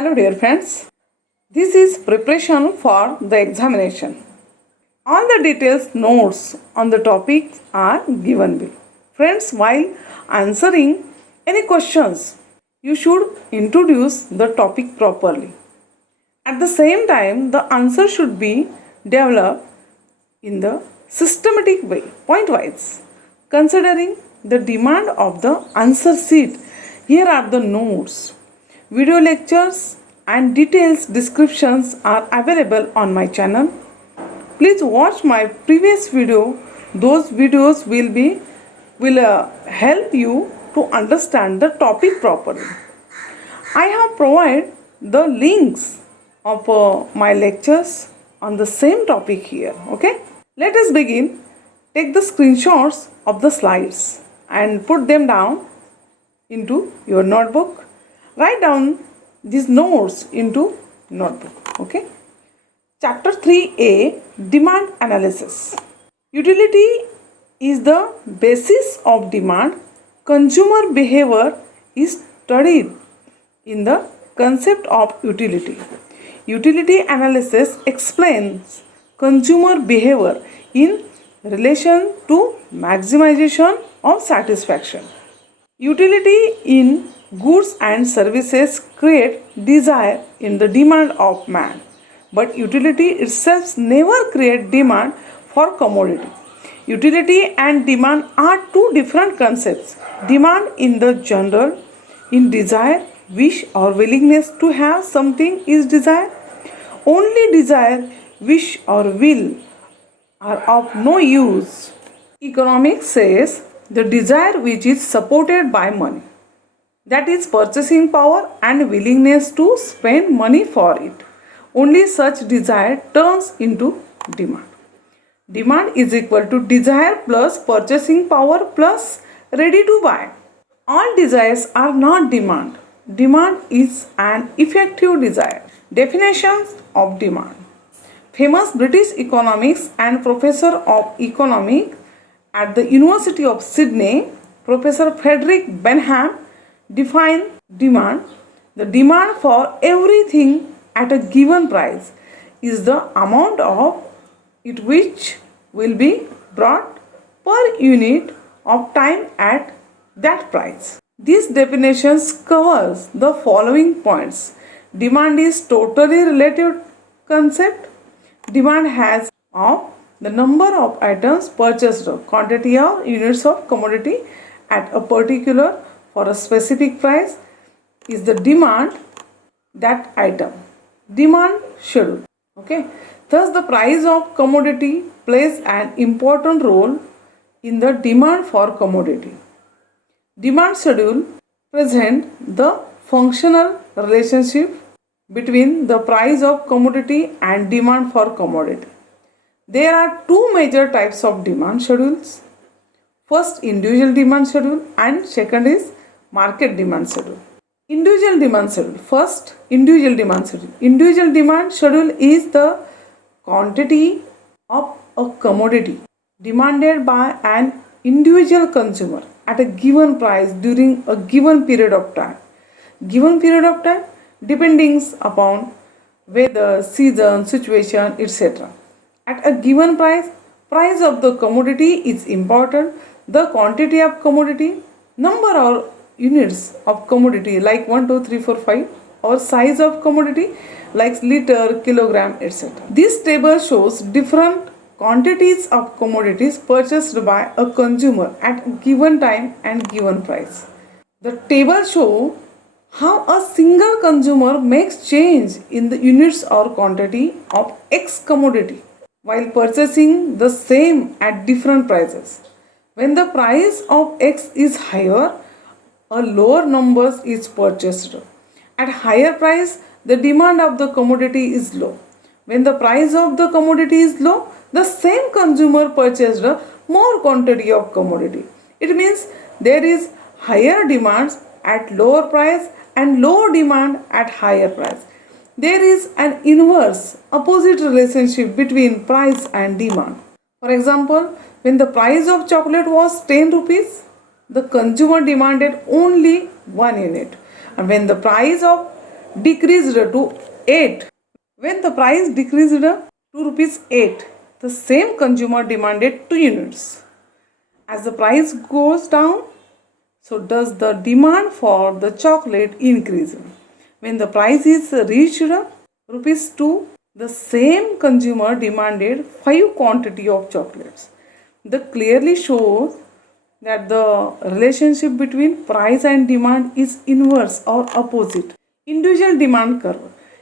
Hello dear friends, this is preparation for the examination. All the details notes on the topic are given below. Friends, while answering any questions, you should introduce the topic properly. At the same time, the answer should be developed in the systematic way, point-wise. Considering the demand of the answer sheet, here are the notes. Video lectures and details descriptions are available on my channel. Please watch my previous video. Those videos will help you to understand the topic properly. I have provided the links of my lectures on the same topic here. Okay, let us begin. Take the screenshots of the slides and put them down into your notebook. Write down these notes into notebook. Okay. Chapter 3A, Demand Analysis. Utility is the basis of demand. Consumer behavior is studied in the concept of utility. Utility analysis explains consumer behavior in relation to maximization of satisfaction. Utility in goods and services create desire in the demand of man, but utility itself never create demand for commodity. Utility and demand are two different concepts. Demand in the general, in desire, wish or willingness to have something is desire. Only desire, wish or will are of no use. Economics says the desire which is supported by money, that is purchasing power and willingness to spend money for it. Only such desire turns into demand. Demand is equal to desire plus purchasing power plus ready to buy. All desires are not demand. Demand is an effective desire. Definitions of demand. Famous British economics and professor of economics at the University of Sydney, Professor Frederick Benham, define demand. The demand for everything at a given price is the amount of it which will be brought per unit of time at that price. These definitions covers the following points. Demand is totally relative concept. Demand has of the number of items purchased, quantity of units of commodity at a particular for a specific price is the demand that item. Demand schedule. Okay. Thus the price of commodity plays an important role in the demand for commodity. Demand schedule present the functional relationship between the price of commodity and demand for commodity. There are two major types of demand schedules. First, individual demand schedule and second is market demand schedule. Individual demand schedule. First, individual demand schedule. Individual demand schedule is the quantity of a commodity demanded by an individual consumer at a given price during a given period of time. Given period of time depending upon weather, season, situation, etc. At a given price of the commodity is important. The quantity of commodity, number or units of commodity like 1, 2, 3, 4, 5 or size of commodity like liter, kilogram, etc. This table shows different quantities of commodities purchased by a consumer at given time and given price. The table shows how a single consumer makes change in the units or quantity of X commodity while purchasing the same at different prices. When the price of X is higher, a lower number is purchased. At higher price, the demand of the commodity is low. When the price of the commodity is low, the same consumer purchased more quantity of commodity. It means there is higher demands at lower price and low demand at higher price. There is an inverse opposite relationship between price and demand. For example, when the price of chocolate was 10 rupees, the consumer demanded only 1 unit. And when the price of decreased to 8. When the price decreased to rupees 8, the same consumer demanded 2 units. As the price goes down, so does the demand for the chocolate increase. When the price is reached rupees 2, the same consumer demanded 5 quantity of chocolates. That clearly shows that the relationship between price and demand is inverse or opposite. Individual demand curve.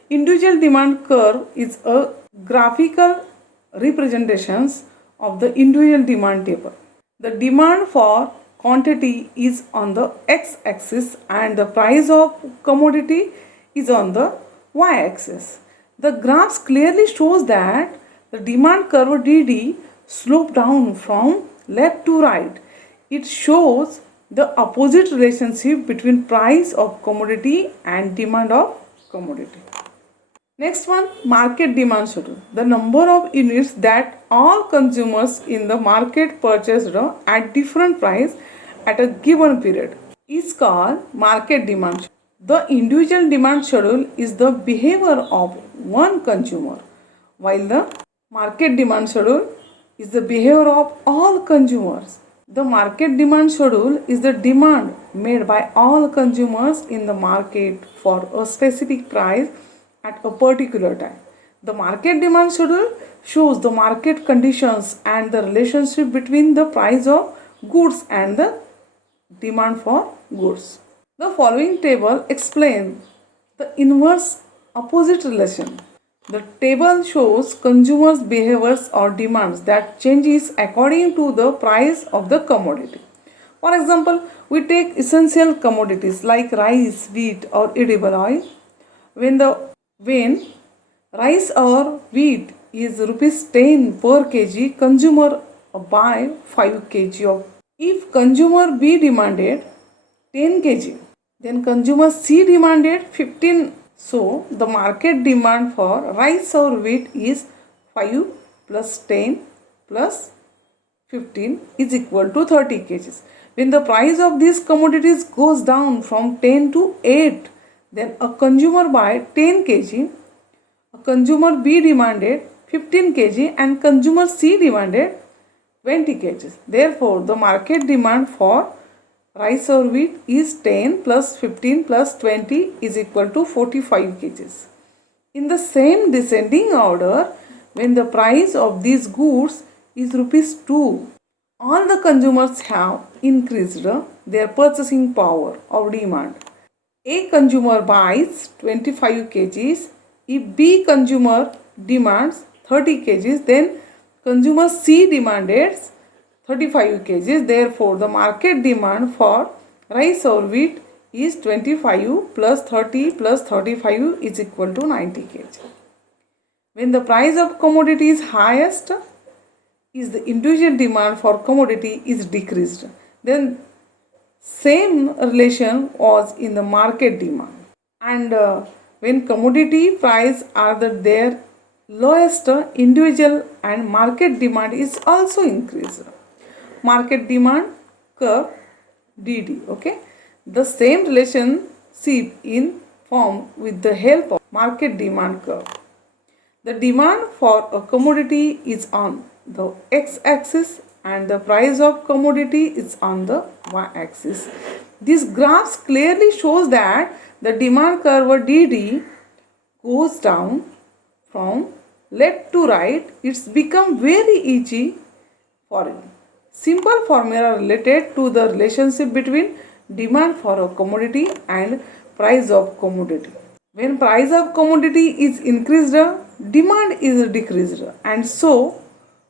Individual demand curve is a graphical representation of the individual demand table. The demand for quantity is on the x-axis and the price of commodity is on the y-axis. The graphs clearly shows that the demand curve DD slope down from left to right. It shows the opposite relationship between price of commodity and demand of commodity. Next one, market demand schedule. The number of units that all consumers in the market purchased at different price at a given period is called market demand schedule. The individual demand schedule is the behavior of one consumer, while the market demand schedule is the behavior of all consumers. The market demand schedule is the demand made by all consumers in the market for a specific price at a particular time. The market demand schedule shows the market conditions and the relationship between the price of goods and the demand for goods. The following table explains the inverse opposite relation. The table shows consumers' behaviors or demands that changes according to the price of the commodity. For example, we take essential commodities like rice, wheat or edible oil. When rice or wheat is rupees 10 per kg, consumer buy 5 kg of. If consumer B demanded 10 kg, then consumer C demanded 15. So the market demand for rice or wheat is 5 plus 10 plus 15 is equal to 30 kgs. When the price of these commodities goes down from 10 to 8, then a consumer buy 10 kg, a consumer B demanded 15 kg and consumer C demanded 20 kg. Therefore, the market demand for rice or wheat is 10 plus 15 plus 20 is equal to 45 kgs. In the same descending order, when the price of these goods is rupees 2, all the consumers have increased their purchasing power or demand. A consumer buys 25 kgs. If B consumer demands 30 kgs, then consumer C demanded 35 kgs. Therefore, the market demand for rice or wheat is 25 plus 30 plus 35 is equal to 90 kg. When the price of commodity is highest, is the individual demand for commodity is decreased. Then same relation was in the market demand. And when commodity price are their lowest, individual and market demand is also increased. Market demand curve DD. Okay, the same relationship in form with the help of market demand curve. The demand for a commodity is on the x-axis and the price of commodity is on the y-axis. This graph clearly shows that the demand curve DD goes down from left to right. It's become very easy for you. Simple formula related to the relationship between demand for a commodity and price of commodity. When price of commodity is increased, demand is decreased, and so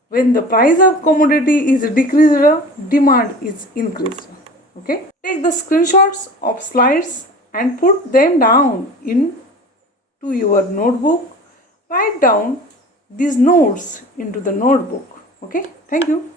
when the price of commodity is decreased, demand is increased. Okay, take the screenshots of slides and put them down into your notebook. Write down these notes into the notebook. Okay, thank you.